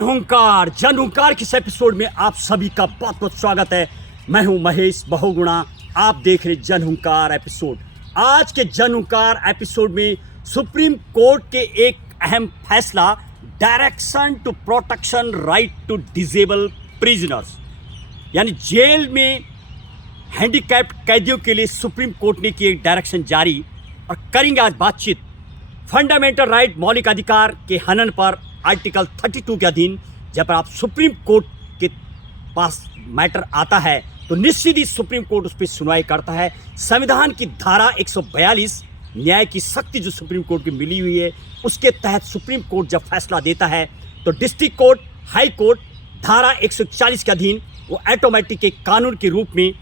जन हुंकार किस एपिसोड में आप सभी का बहुत बहुत स्वागत है। मैं हूं महेश बहुगुणा। आप देख रहे जन हुंकार एपिसोड। आज के जन हुंकार एपिसोड में सुप्रीम कोर्ट के एक अहम फैसला, direction to protection right to disable prisoners, यानी जेल में हैंडीकैप्ड कैदियों के लिए सुप्रीम कोर्ट ने की एक डायरेक्शन जारी। और करेंगे आज बातचीत फंडामेंटल राइट, मौलिक अधिकार के हनन पर आर्टिकल 32 के अधीन। जब आप सुप्रीम कोर्ट के पास मैटर आता है तो निश्चित ही सुप्रीम कोर्ट उस पर सुनवाई करता है। संविधान की धारा 142, न्याय की शक्ति जो सुप्रीम कोर्ट की मिली हुई है, उसके तहत सुप्रीम कोर्ट जब फैसला देता है तो डिस्ट्रिक्ट कोर्ट, हाई कोर्ट धारा 141 के अधीन वो ऑटोमेटिक एक कानून के रूप में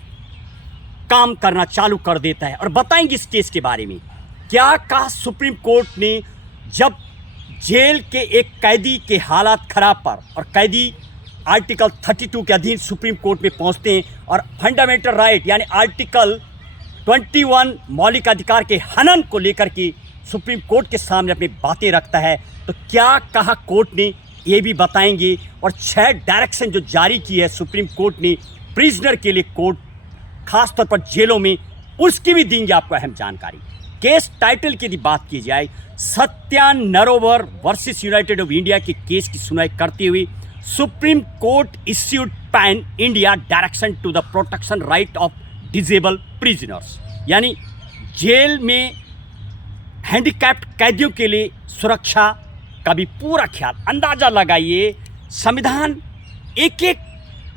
काम करना चालू कर देता है। और बताएंगे इस केस के बारे में क्या कहा सुप्रीम कोर्ट ने। जब जेल के एक कैदी के हालात खराब पर और कैदी आर्टिकल 32 के अधीन सुप्रीम कोर्ट में पहुंचते हैं और फंडामेंटल राइट यानी आर्टिकल 21 मौलिक अधिकार के हनन को लेकर के सुप्रीम कोर्ट के सामने अपनी बातें रखता है, तो क्या कहा कोर्ट ने ये भी बताएंगे। और 6 डायरेक्शन जो जारी की है सुप्रीम कोर्ट ने प्रिजनर के लिए, कोर्ट खासतौर पर जेलों में, उसकी भी देंगे आपको अहम जानकारी। केस टाइटल की यदि बात की जाए, सत्यान नरोवर वर्सेस यूनाइटेड ऑफ इंडिया के केस की सुनवाई करते हुए supreme court issued pan India direction to the protection right of disable prisoners, यानी जेल में हैंडीकैप्ड कैदियों के लिए सुरक्षा का भी पूरा ख्याल। अंदाजा लगाइए, संविधान एक एक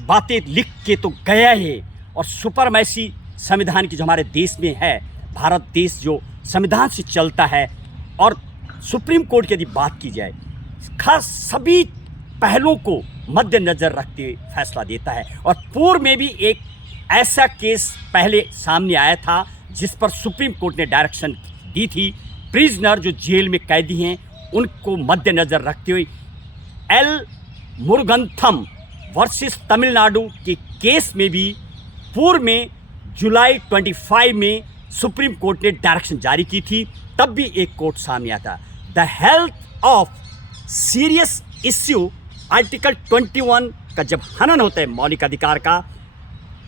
बातें लिख के तो गया है, और सुपरमैसी संविधान की जो हमारे देश में है, भारत देश जो संविधान से चलता है, और सुप्रीम कोर्ट की यदि बात की जाए, खास सभी पहलुओं को मद्देनजर रखते हुए फैसला देता है। और पूर्व में भी एक ऐसा केस पहले सामने आया था जिस पर सुप्रीम कोर्ट ने डायरेक्शन दी थी, प्रिजनर जो जेल में कैदी हैं उनको मद्देनजर रखते हुए। एल मुरुगंथम वर्सेस तमिलनाडु के केस में भी पूर्व में जुलाई 25 में सुप्रीम कोर्ट ने डायरेक्शन जारी की थी। तब भी एक कोर्ट सामने आया था, the health of serious issue. Article 21 का जब हनन होता है मौलिक अधिकार का,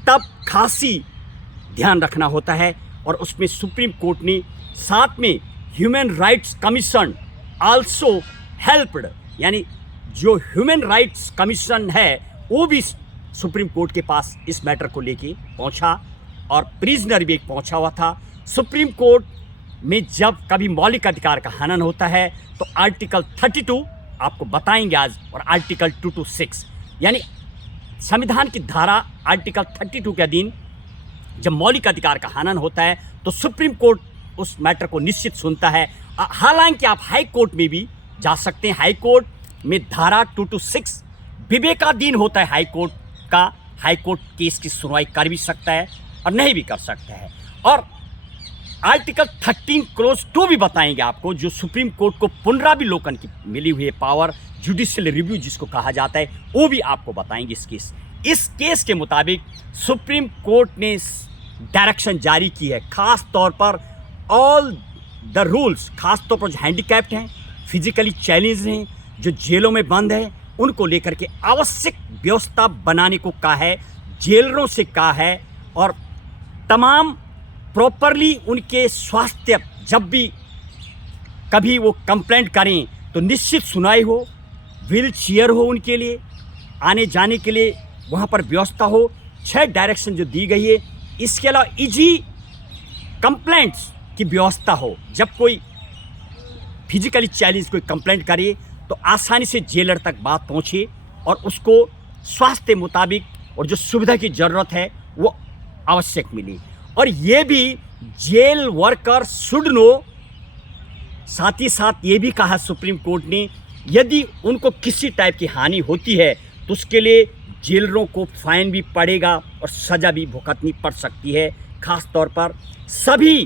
तब खासी ध्यान रखना होता है। और उसमें सुप्रीम कोर्ट ने साथ में human rights commission also helped, यानी जो ह्यूमन राइट्स कमीशन है वो भी सुप्रीम कोर्ट के पास इस मैटर को लेके पहुंचा, और प्रिजनर भी एक पहुंचा हुआ था। सुप्रीम कोर्ट में जब कभी मौलिक अधिकार का हनन होता है तो आर्टिकल 32 आपको बताएंगे आज, और आर्टिकल 226 यानी संविधान की धारा आर्टिकल 32 के अधीन जब मौलिक अधिकार का हनन होता है तो सुप्रीम कोर्ट उस मैटर को निश्चित सुनता है। हालांकि आप हाई कोर्ट में भी जा सकते हैं। हाई कोर्ट में धारा 226 विवेकाधीन होता है हाई कोर्ट का। हाई कोर्ट केस की सुनवाई कर भी सकता है और नहीं भी कर सकता है। और आर्टिकल 13 क्लोज 2 भी बताएंगे आपको, जो सुप्रीम कोर्ट को पुनरावलोकन की मिली हुई पावर, जुडिशियल रिव्यू जिसको कहा जाता है, वो भी आपको बताएंगे इस केस के मुताबिक सुप्रीम कोर्ट ने डायरेक्शन जारी की है, खास तौर पर ऑल द रूल्स, खास तौर पर जो हैंडीकैप्ड हैं, फिजिकली चैलेंज हैं, जो जेलों में बंद हैं, उनको लेकर के आवश्यक व्यवस्था बनाने को कहा है, जेलरों से कहा है, और तमाम प्रॉपरली उनके स्वास्थ्य, जब भी कभी वो कंप्लेंट करें तो निश्चित सुनाई हो, व्हील चेयर हो उनके लिए, आने जाने के लिए वहाँ पर व्यवस्था हो। 6 डायरेक्शन जो दी गई है। इसके अलावा इजी कंप्लेंट्स की व्यवस्था हो, जब कोई फिजिकली चैलेंज कोई कंप्लेंट करे तो आसानी से जेलर तक बात पहुँचे और उसको स्वास्थ्य मुताबिक और जो सुविधा की ज़रूरत है वो आवश्यक मिली। और ये भी जेल वर्कर शुड नो, साथ ही साथ ये भी कहा सुप्रीम कोर्ट ने, यदि उनको किसी टाइप की हानि होती है तो उसके लिए जेलरों को फाइन भी पड़ेगा और सज़ा भी भुगतनी पड़ सकती है। खास तौर पर सभी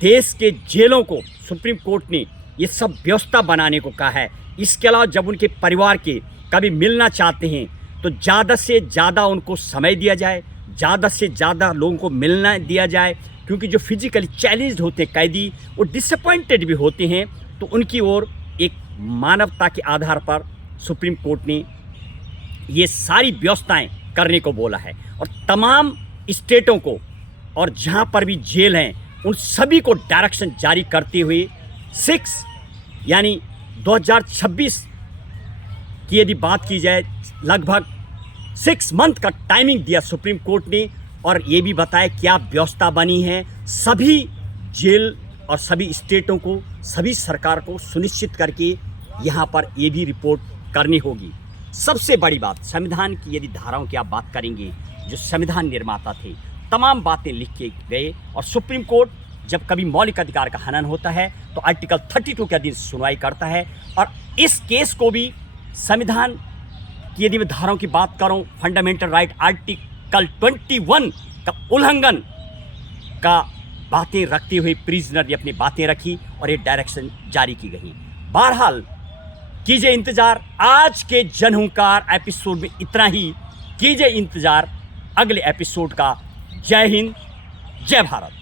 देश के जेलों को सुप्रीम कोर्ट ने ये सब व्यवस्था बनाने को कहा है। इसके अलावा जब उनके परिवार के कभी मिलना चाहते हैं तो ज़्यादा से ज़्यादा उनको समय दिया जाए, ज़्यादा से ज़्यादा लोगों को मिलना दिया जाए, क्योंकि जो फिजिकली चैलेंज्ड होते हैं कैदी, वो डिसअपॉइंटेड भी होते हैं, तो उनकी ओर एक मानवता के आधार पर सुप्रीम कोर्ट ने ये सारी व्यवस्थाएं करने को बोला है और तमाम स्टेटों को और जहां पर भी जेल हैं उन सभी को डायरेक्शन जारी करते हुए 6 यानी 2026 की यदि बात की जाए लगभग 6 मंथ का टाइमिंग दिया सुप्रीम कोर्ट ने और ये भी बताया क्या व्यवस्था बनी है सभी जेल और सभी स्टेटों को सभी सरकार को सुनिश्चित करके यहाँ पर ये भी रिपोर्ट करनी होगी। सबसे बड़ी बात संविधान की यदि धाराओं की आप बात करेंगे जो संविधान निर्माता थे तमाम बातें लिख के गए और सुप्रीम कोर्ट जब कभी मौलिक अधिकार का हनन होता है तो आर्टिकल 32 के अधीन सुनवाई करता है और इस केस को भी संविधान की यदि मैं धाराओं की बात करूं फंडामेंटल राइट आर्टिकल 21 का उल्लंघन का बातें रखते हुए प्रिजनर ने अपनी बातें रखी और ये डायरेक्शन जारी की गई। बहरहाल कीजिए इंतजार आज के जनहुंकार एपिसोड में इतना ही। कीजिए इंतजार अगले एपिसोड का। जय हिंद जय भारत।